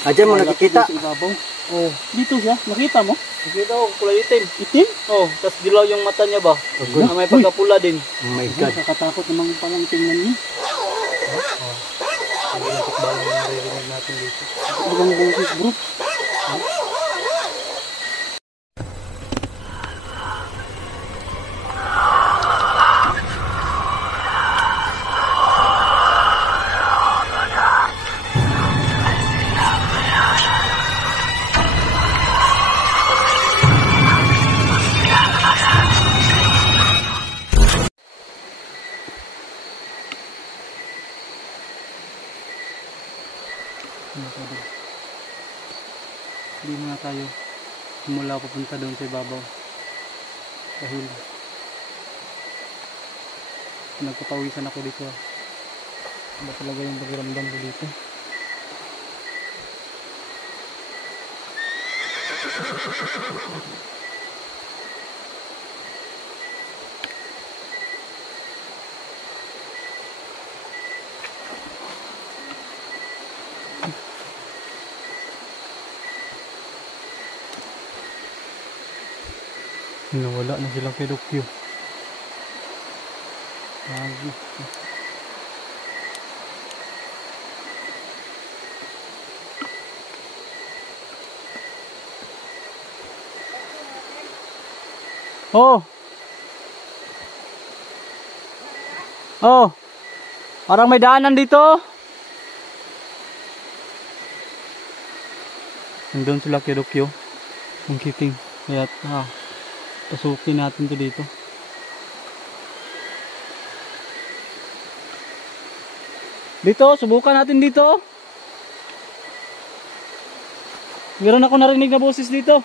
Diyan mo nakikita. Sa ibabaw. Oh, dito siya. Nakita mo? Nakita ko, kulay itim. Itim? Oh, tas dilaw yung mata niya ba? Na may pagkapula din. Oh my God. Nakakatakot naman palang tingnan niya. Ang ilang tikbalang yung naririnig natin dito. Ibang boses bro. Hindi muna tayo mula pupunta doon sa ibabaw dahil nagpapawisan ako dito. Iba talaga yung pakiramdam ko dito. Nawala na silang kay Dokyo. Lagi. Oh! Oh! Parang may daanan dito. Nandun sila kay Dokyo. Ang kiting. Kaya pasukin natin to dito. Dito, subukan natin dito. Meron ako narinig na boses dito.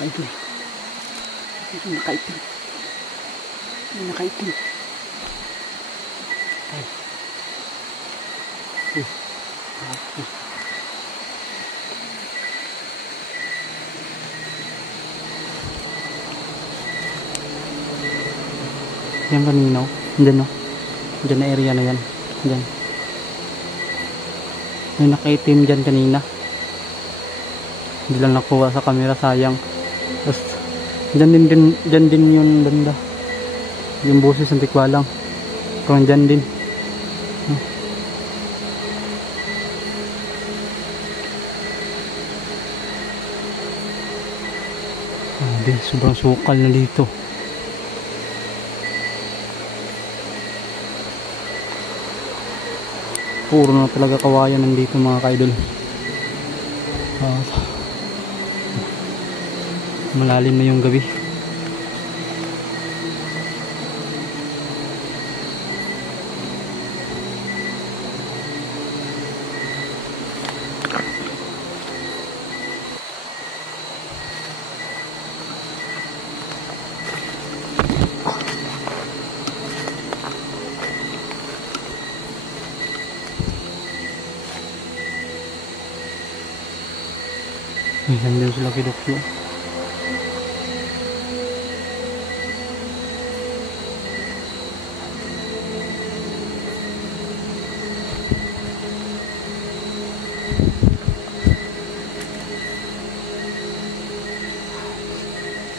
Nakaitim. Nakaitim. Nakaitim. Ay. Uy. Uy. Yan kanino? Diyan no? Diyan na area na yan. Diyan. May nakaitim dyan kanina. Hindi lang nakuha sa camera, sayang. Tapos dyan din yung banda. Yung boses ng tikwalang. Kung dyan din. Hindi, sobrang sukal na dito. Puro na talaga kawayan nandito mga ka-idol. Malalim na yung gabi. Nandun sila kay Dokyo.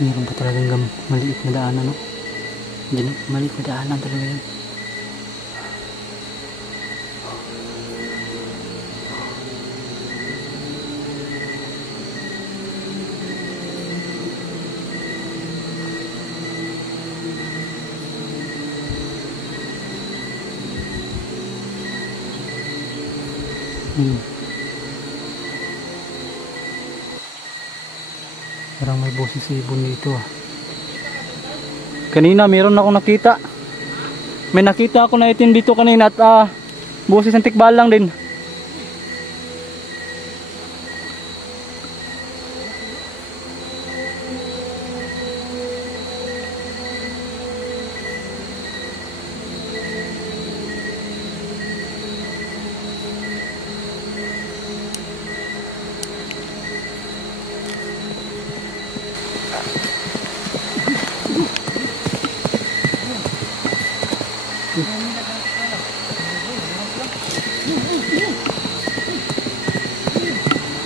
Meron pa talagang maliit na daanan, no? Diyan, maliit na daanan talaga yan. Parang may boses si ibon dito ah. Kanina meron akong nakita. May nakita ako na itim dito kanina at boses ng tikbalang din.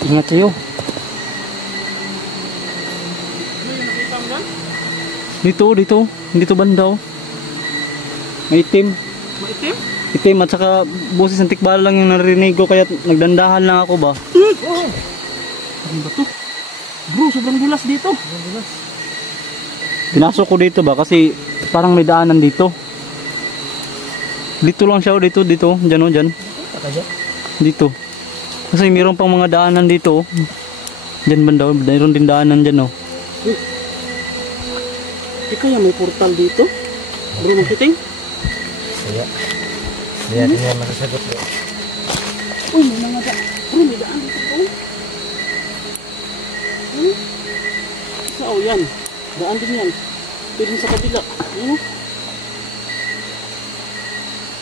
Ingat kayo. Dito banda oh. May itim. Maitim? Itim at saka boses ng tikbala lang yung narinig ko kaya nagdandahan lang ako ba. Ano ba to? Bro, sobrang dulas dito. Pinasok ko dito ba kasi parang may daanan dito. Dito lang siya oh, dito. Diyan oh, diyan. Dito. Kasi mayroon pang mga daanan dito oh. Diyan banda oh, mayroon din daanan diyan oh. Di kaya may portal dito? Bro, makiting? Kaya. Hindi natin masasagot bro. Uy, may mga bro, may daan dito bro. Yan. Daan din yan. Pero sa kabila. Ano?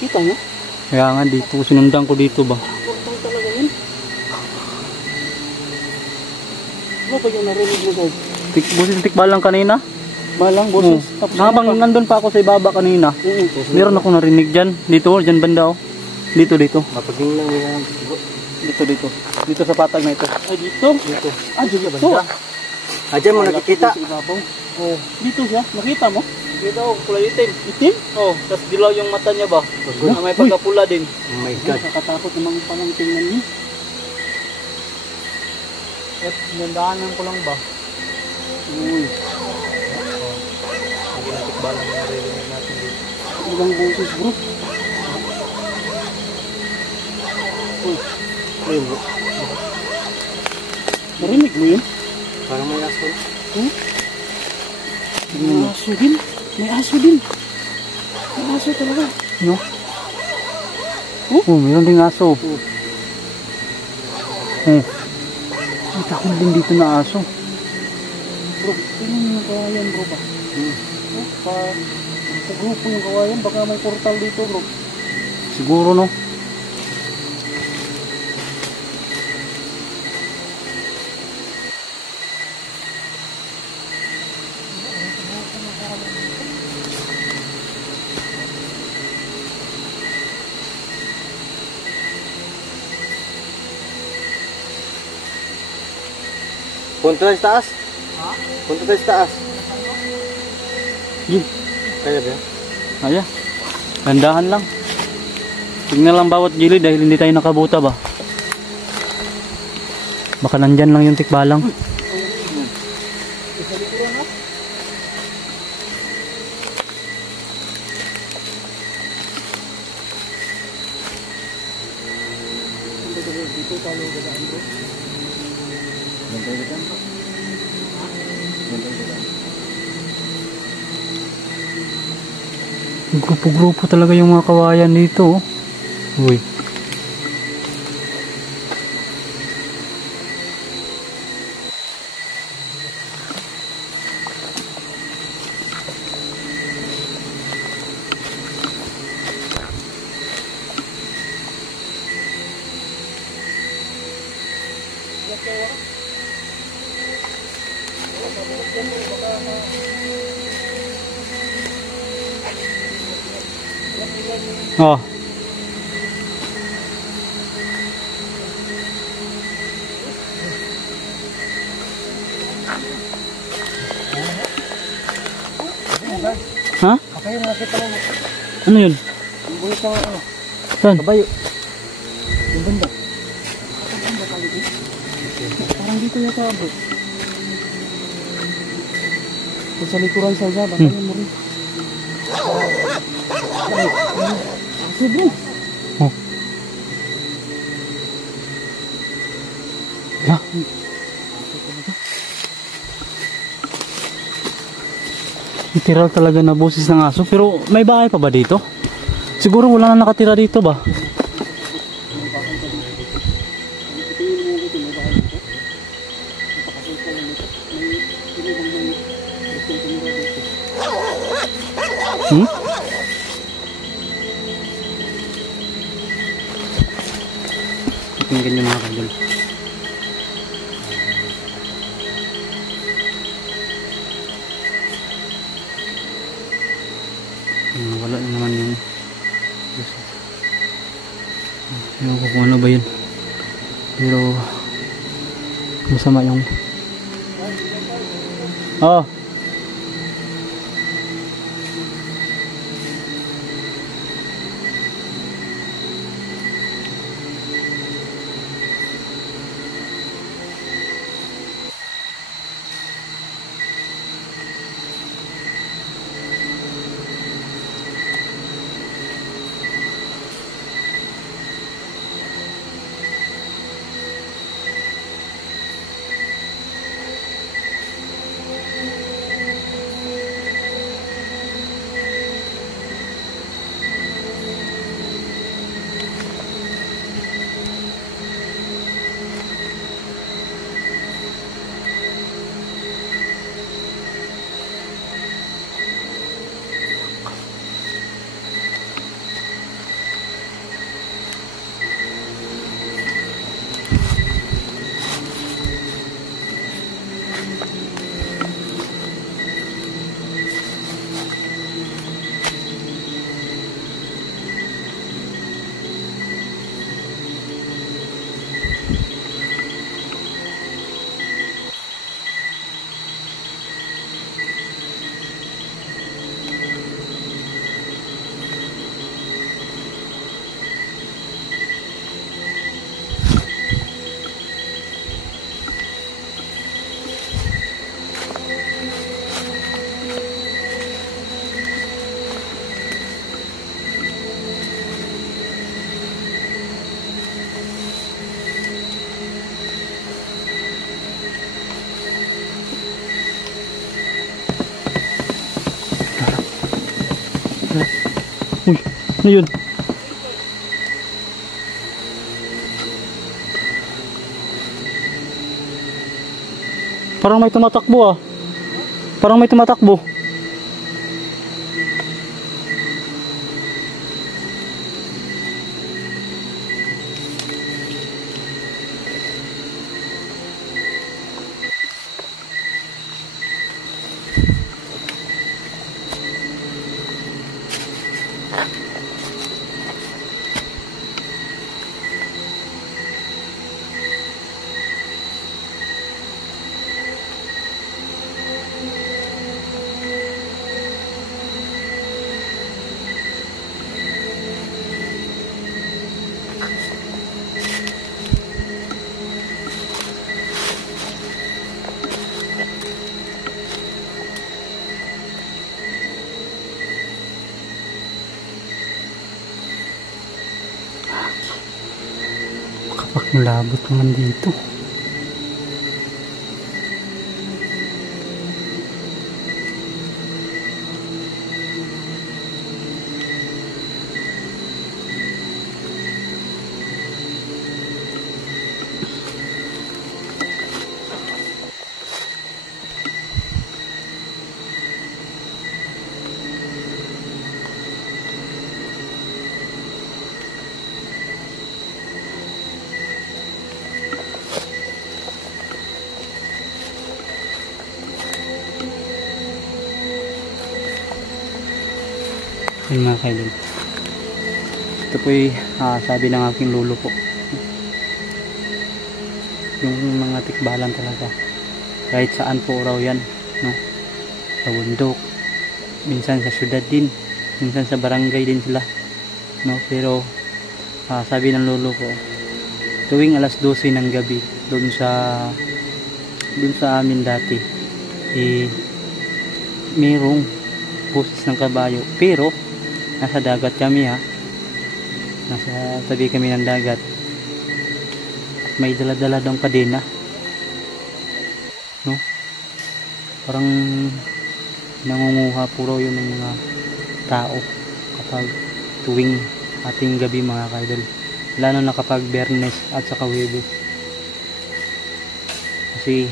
Kita nyo? Kaya nga dito, sinundan ko dito ba. Portal talaga yun. Ano ba yung narinig mo ba? Boses ng tikbalang kanina? Balang boses. Tapos Habang nandun pa ako sa ibaba kanina, meron ako narinig dyan. Dito, dyan banda oh. Dito. Mapaging lang yan. Dito. Dito sa patag na ito. Ay, dito? Dito. Ah, dito. Ah, dyan mo nakikita. Oh, dito siya. Nakita mo? Dito, kulay itim. Itim? Oh, tapos dilaw yung mata niya ba? Na may pagkapula din. Oh my God. Nakakatakot namang palang tingnan niyo. At nandaanan ko lang ba? Uy. Hindi na tikbalang yung narinig natin dito. Ibang boses bro. Uy. Ayun bro. Narinig mo yun? Parang may aso. May aso din. May aso din. May aso talaga. No? Oh, meron ding aso. May takot din dito na aso. Bro, tingnan mo yung kawayan bro ba? Sa grupo yung kawayan, baka may portal dito bro. Siguro no? Punta tayo sa taas. Ha? Punta tayo sa taas. Yun. Kaya ba? Ayan. Landahan lang. Tignan lang bawat gilid dahil hindi tayo nakabuta ba. Baka nandyan lang yung tikbalang. Isa likuran ha? Dito tayo dadaan bro. Grupo-grupo talaga yung mga kawayan dito oh. Uy. Oh. Ha? Okay, nakita mo. Ano yun? Ang bulit ng ano. Saan? Kabayo. Yung banda. Parang dito yata bro. Sa likuran sa Java, bantayan mo rin. Aso bro. Oh. Ha? Literal talaga na boses ng aso. Pero may bahay pa ba dito? Siguro wala na nakatira dito ba? Hmm? Tingnan nyo mga kadol. Wala na naman yung ewan ko kung ano ba yun, pero masama yung uy, ano yun? Parang may tumatakbo ah. Parang may tumatakbo. Malabot naman dito. Ayun mga kaidol, ito po sabi ng aking lolo po, yung mga tikbalan talaga kahit saan po raw yan, no? Sa bundok, minsan sa syudad din, minsan sa barangay din sila, no? Pero sabi ng lolo ko, tuwing alas 12 ng gabi dun sa amin dati, mayroong boses ng kabayo, pero nasa dagat kami nasa tabi kami ng dagat, may dala-dala daw kadena, no? Parang nangunguha puro yun ng mga tao kapag tuwing ating gabi mga kaidol, lalo na kapag Biyernes at saka Huwebes. Kasi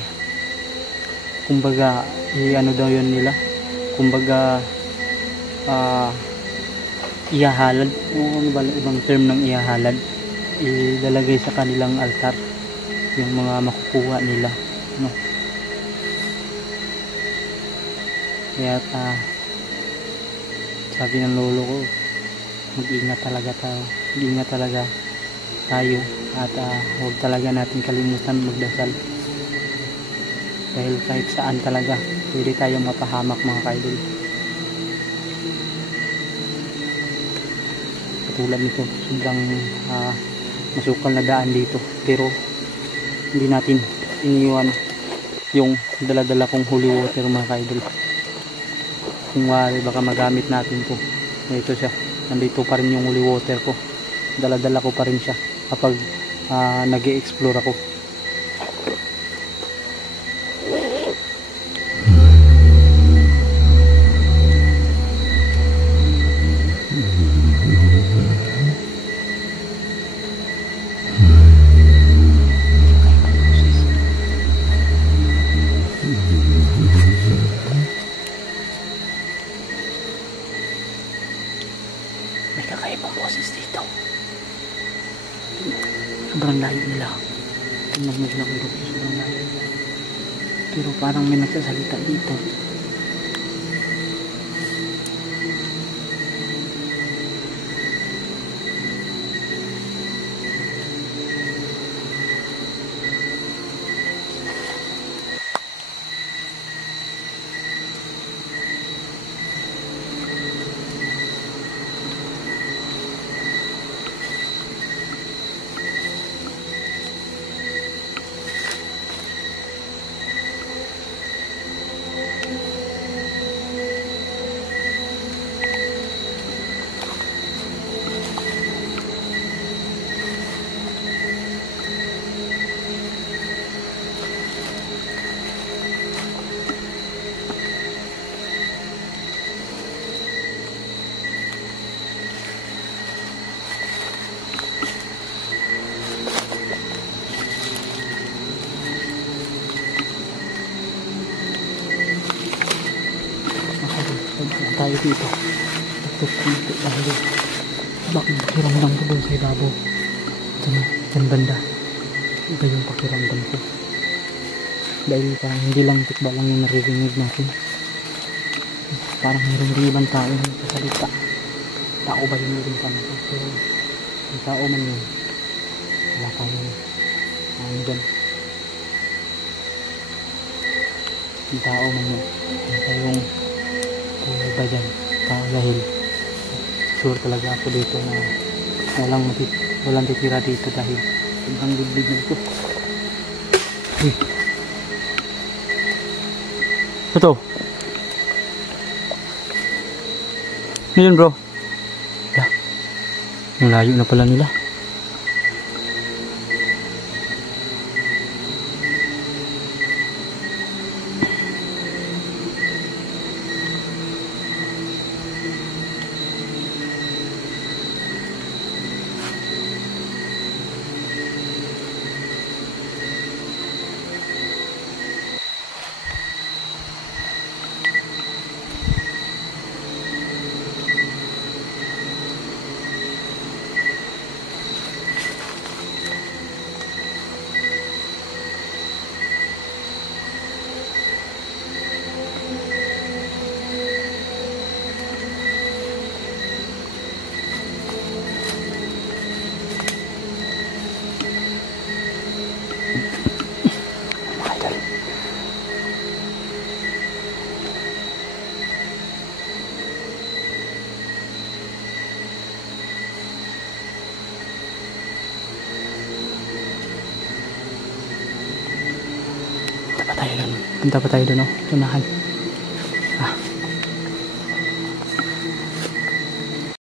kumbaga ano daw yun nila, kumbaga ihahalad, ano ba ibang term ng ihahalad, ilalagay sa kanilang altar yung mga makukuha nila, no? Kaya sabi ng lolo ko, mag-ingat talaga tayo at huwag talaga natin kalimutan magdasal, dahil kahit saan talaga pwede tayong mapahamak mga kaidol. Katulad nito, sobrang masukal na daan dito, pero hindi natin iniwan yung dala-dala kong holy water mga kaidol. Kung wari baka magamit natin to. Ito siya, nandito pa rin yung holy water ko, dala-dala ko pa rin siya kapag nag-e-explore ako. May kakaibang boses dito. Sobrang layo nila. Tingnan mo sila kung sobrang layo. Pero parang may nagsasalita dito. Tayo dito nagtutunto dahil bakit pakiramdam ko doon sa ibabaw. Ito na, dyan banda, iba yung pakiramdam ko, dahil parang hindi lang tikba lang yung naririnig natin, parang meron din ibang tao yung nagsasalita. Tao ba yung meron pa natin? Pero yung tao man yun, wala tayong dyan. Yung tao man yun, wala tayong iba dyan, dahil sure talaga ako dito na walang titira dito dahil sobrang liblig nito. Ito yun bro, ang layo na pala nila. Punta pa tayo doon, oh. Unahan.